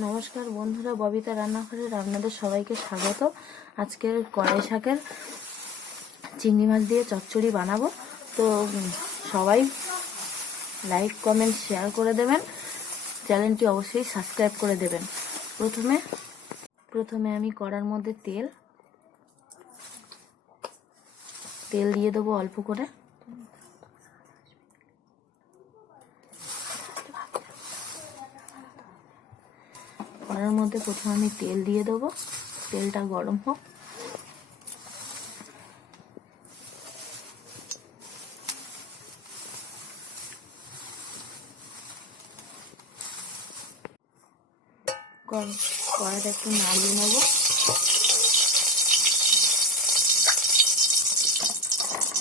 নমস্কার বন্ধুরা, ববিতা রান্নাঘরে আপনাদের সবাইকে স্বাগত। আজকের কড়াই শাকের চিংড়ি মাছ দিয়ে চচ্চড়ি বানাবো। তো সবাই লাইক, কমেন্ট, শেয়ার করে দেবেন। চ্যানেলটি অবশ্যই সাবস্ক্রাইব করে দেবেন। প্রথমে আমি কড়ার মধ্যে তেল দিয়ে দেবো অল্প করে। কড়ার মধ্যে প্রথমে আমি তেল দিয়ে দেবো, তেলটা গরম হোক। কড়াটা একটু নাড়িয়ে নেব।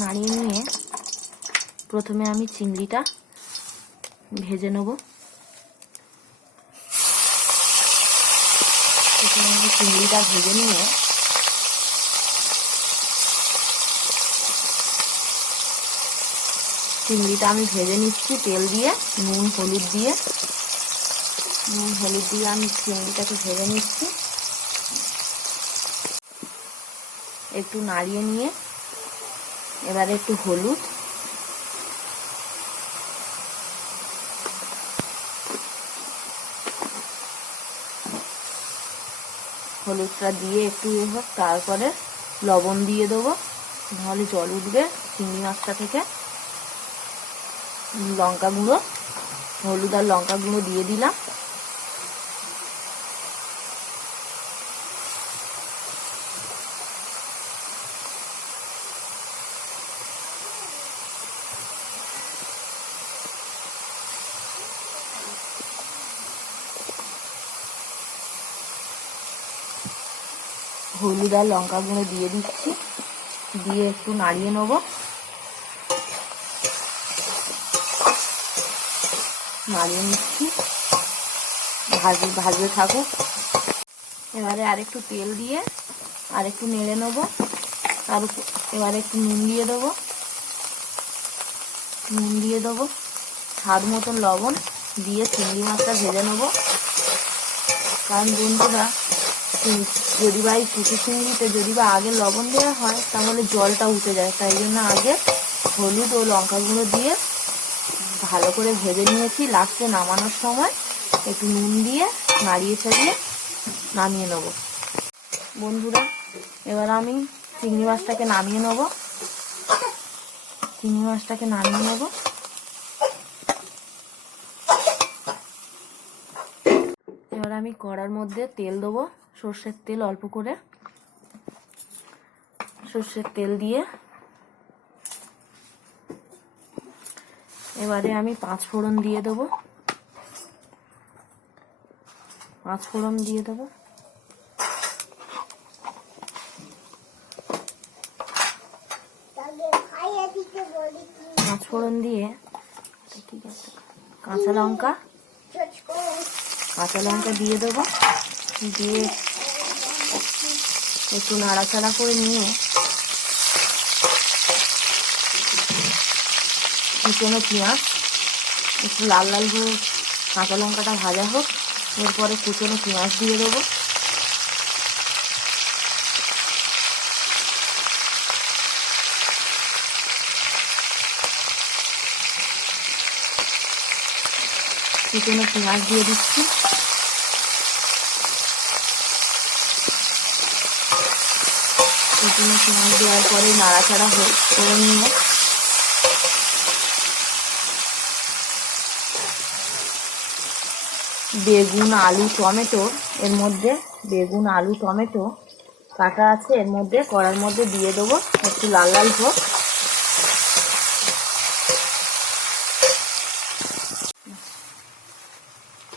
নাড়িয়ে নিয়ে প্রথমে আমি চিংড়িটা ভেজে নেব। প্রথমে আমি চিংড়িটা ভেজে নিয়ে চিংড়িটা আমি ভেজে নিচ্ছি তেল দিয়ে, নুন হলুদ দিয়ে আমি চিংড়িটাকে ভেজে নিচ্ছি। একটু নাড়িয়ে নিয়ে এবারে একটু হলুদটা দিয়ে একটু হোক, তারপরে লবণ দিয়ে দেবো, নাহলে জল উঠবে চিংড়ি মাছটা থেকে। লঙ্কা গুঁড়ো, হলুদ আর লঙ্কা গুঁড়ো দিয়ে দিলাম। হলুদ আর লঙ্কা গুঁড়ো দিয়ে দিচ্ছি, দিয়ে একটু নাড়িয়ে নেব। নাড়িয়ে নিচ্ছি, ভাজতে থাকুক। এবারে আরেকটু তেল দিয়ে আরেকটু নেড়ে নেব। আর এবারে একটু নুন দিয়ে দেবো, স্বাদ মতন লবণ দিয়ে চিংড়ি মাছটা ভেজে নেব। কারণ বন্ধুরা, যদি বা এই পুঁটি চিংড়িতে যদি বা আগে লবণ দেওয়া হয় তাহলে জলটা উঠে যায়। তাই জন্য আগে হলুদ ও লঙ্কা গুঁড়ো দিয়ে ভালো করে ভেজে নিয়েছি। লাস্টে নামানোর সময় একটু নুন দিয়ে নাড়িয়ে চাড়িয়ে নামিয়ে নেব। বন্ধুরা, এবার আমি চিংড়ি মাছটাকে নামিয়ে নেব। এবার আমি কড়ার মধ্যে তেল দেবো, সর্ষের তেল অল্প করে। সর্ষের তেল দিয়ে এবারে আমি পাঁচ ফোড়ন দিয়ে দেবো। পাঁচ ফোড়ন দিয়ে কাঁচা লঙ্কা দিয়ে দেবো। দিয়ে একটু নাড়াচাড়া করে নিয়ে কুচনো পেঁয়াজ, একটু লাল লাল করে কাঁচা লঙ্কাটা ভাজা হোক, এরপরে কুচনো পেঁয়াজ দিয়ে দেবো। কুচনো পেঁয়াজ দিয়ে দিচ্ছি। কুচনো পেঁয়াজ দেওয়ার পরে নাড়াচাড়া করে নিয়ে বেগুন, আলু, টমেটো কাটা আছে, এর মধ্যে কড়ার মধ্যে দিয়ে দেবো। একটু লাল লাল হোক।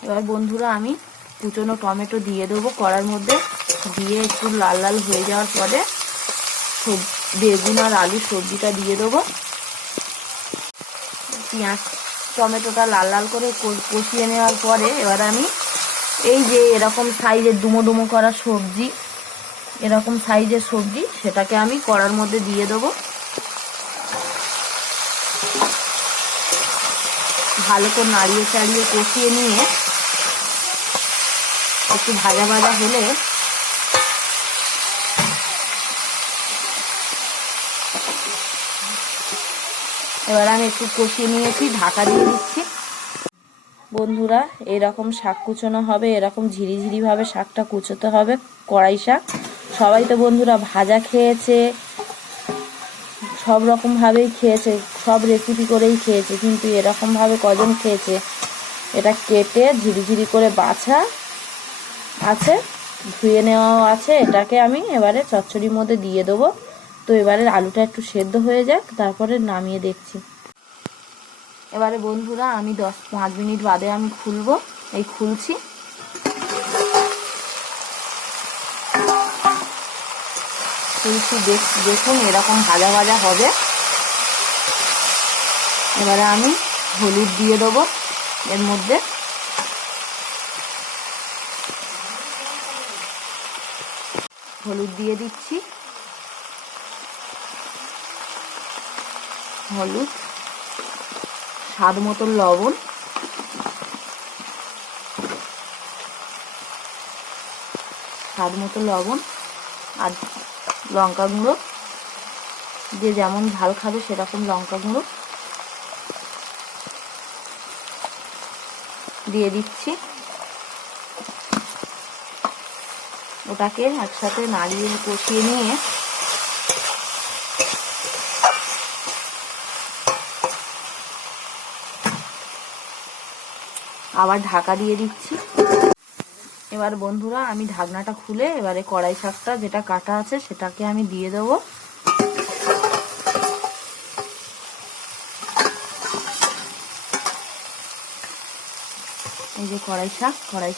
এবার বন্ধুরা, আমি কুচনো টমেটো দিয়ে দেবো কড়ার মধ্যে। দিয়ে একটু লাল লাল হয়ে যাওয়ার পরে বেগুন আর আলুর সবজিটা দিয়ে দেবো। পেঁয়াজ টমেটোটা লাল লাল করে কষিয়ে নেওয়ার পরে এবার আমি এই যে এরকম সাইজের ডুমো করা সবজি, সেটাকে আমি কড়ার মধ্যে দিয়ে দেবো। ভালো করে নাড়িয়ে চাড়িয়ে কষিয়ে নিয়ে একটু ভাজা ভাজা হলে এবার আমি একটু কষিয়ে নিয়েছি, ঢাকা দিয়ে দিচ্ছি। বন্ধুরা, এরকম শাক কুচোনো হবে, এরকম ঝিরিঝিরি ভাবে শাকটা কুচোতে হবে। কড়াই শাক সবাই তো বন্ধুরা ভাজা খেয়েছে, সব রকম ভাবেই খেয়েছে, সব রেসিপি করেই খেয়েছে, কিন্তু এরকম ভাবে কজন খেয়েছে? এটা কেটে ঝিরিঝিরি করে বাছা আছে, ধুয়ে নেওয়াও আছে। এটাকে আমি এবারে চচ্চড়ির মধ্যে দিয়ে দেবো। তো এবারে আলুটা একটু সেদ্ধ হয়ে যাক, তারপরে নামিয়ে দেখছি। এবারে বন্ধুরা আমি 10-5 মিনিট বাদে আমি খুলবো। এই খুলছি। দেখুন এরকম ভাজা ভাজা হবে। এবারে আমি হলুদ দিয়ে দেবো এর মধ্যে। হলুদ দিয়ে দিচ্ছি, হলুদ, স্বাদ মতো লবণ, আর লঙ্কা গুঁড়ো, যে যেমন ঝাল খাবে সেরকম লঙ্কা গুঁড়ো দিয়ে দিচ্ছি। ওটাকে একসাথে নাড়িয়ে কষিয়ে নিয়ে আবার ঢাকা দিয়ে দিচ্ছি। এবার বন্ধুরা আমি ঢাকনাটা খুলে এবারে কড়াই শাকটা যেটা কাটা আছে সেটাকে আমি দিয়ে দেবো। এই যে কড়াই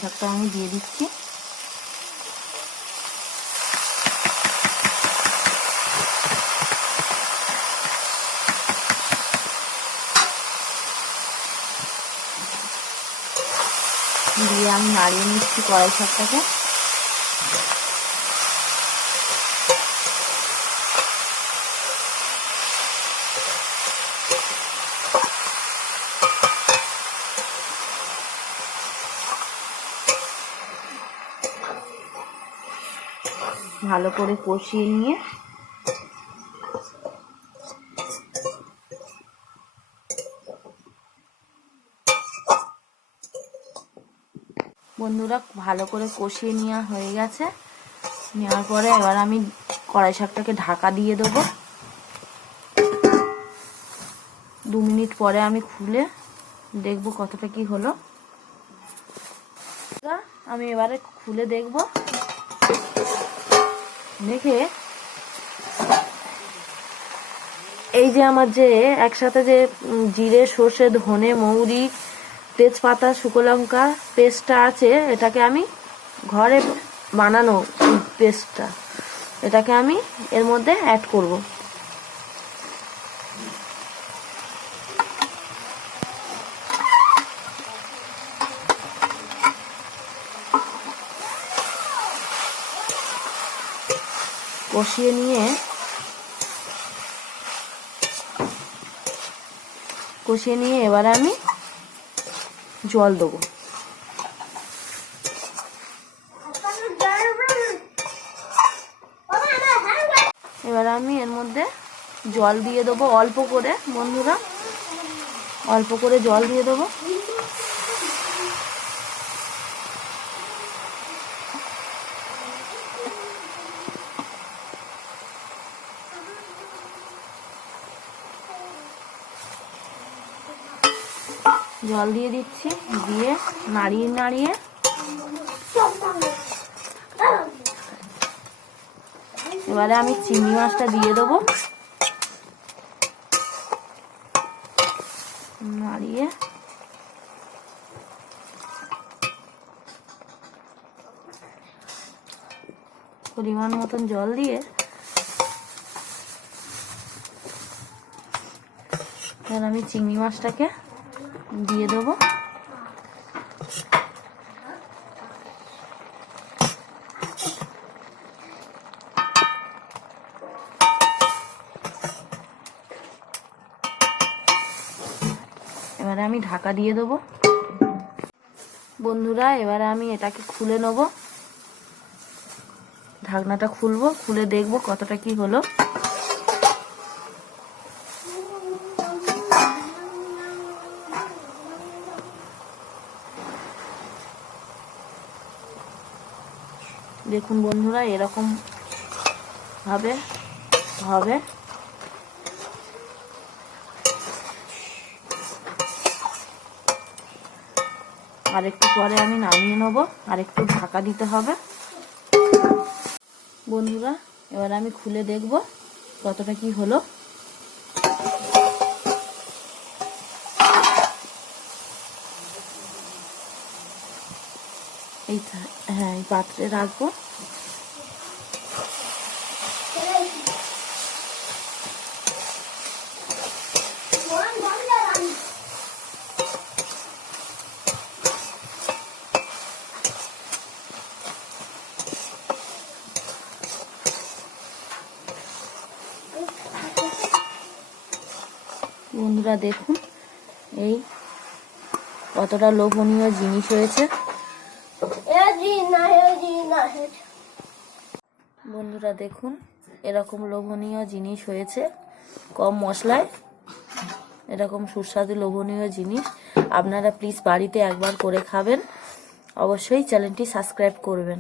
শাকটা আমি দিয়ে দিচ্ছি। দিয়ে আমি নাড়িয়ে নিচ্ছি কড়াই শাকটাকে। ভালো করে কষিয়ে নিয়ে বন্ধুরা ভালো করে কষিয়ে নেওয়া হয়ে গেছে। নেওয়ার পরে এবার আমি কড়াই শাকটাকে ঢাকা দিয়ে দেবো। 2 মিনিট পরে আমি খুলে দেখবো কতটা কি হলো। আমি এবারে খুলে দেখবো, দেখে এই যে আমার যে একসাথে যে জিরে, সর্ষে, ধনে, মৌরি, তেজপাতা, শুকনো লঙ্কা পেস্টটা আছে, এটাকে আমি ঘরে বানানো পেস্টটা, এটাকে আমি এর মধ্যে অ্যাড করব। কষিয়ে নিয়ে এবারে আমি জল দেবো। এবার আমি এর মধ্যে জল দিয়ে দেবো অল্প করে। বন্ধুরা অল্প করে জল দিয়ে দেবো। জল দিয়ে দিচ্ছি, দিয়ে নাড়িয়ে এবারে আমি চিংড়ি মাছটা দিয়ে দেবো। নাড়িয়ে পরিমাণ মতন জল দিয়ে এবার আমি চিংড়ি মাছটাকে দিয়ে দেবো। এবারে আমি ঢাকা দিয়ে দেবো। বন্ধুরা এবারে আমি এটাকে খুলে নেব, ঢাকনাটা খুলবো, খুলে দেখবো কতটা কি হলো। দেখুন বন্ধুরা এরকম ভাবে হবে। আরেকটু পরে আমি নামিয়ে নেব, আরেকটু ঢাকা দিতে হবে। বন্ধুরা এবার আমি খুলে দেখব কতটা কি হলো। হ্যাঁ এই পাত্রে রাখবো। বন্ধুরা দেখুন এই কতটা লোভনীয় জিনিস হয়েছে। বন্ধুরা দেখুন এরকম লোভনীয় জিনিস হয়েছে, কম মশলায় এরকম সুস্বাদু লোভনীয় জিনিস। আপনারা প্লিজ বাড়িতে একবার করে খাবেন, অবশ্যই চ্যানেলটি সাবস্ক্রাইব করবেন।